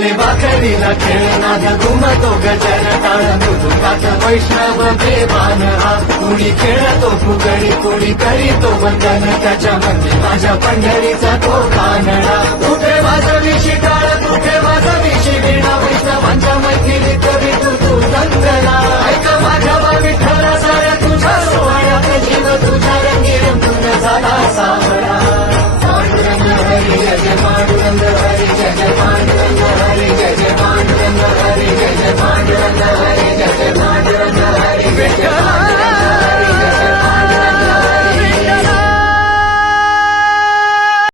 आले भाकरीला खेळनाद घुमतो गजर टाळ मृदुंगात वैष्णव देवान हा कुणी खेळतो फुगडी कुणी करीतो वंदन त्याच्या मध्ये माझ्या पंढरीचा तो कानडा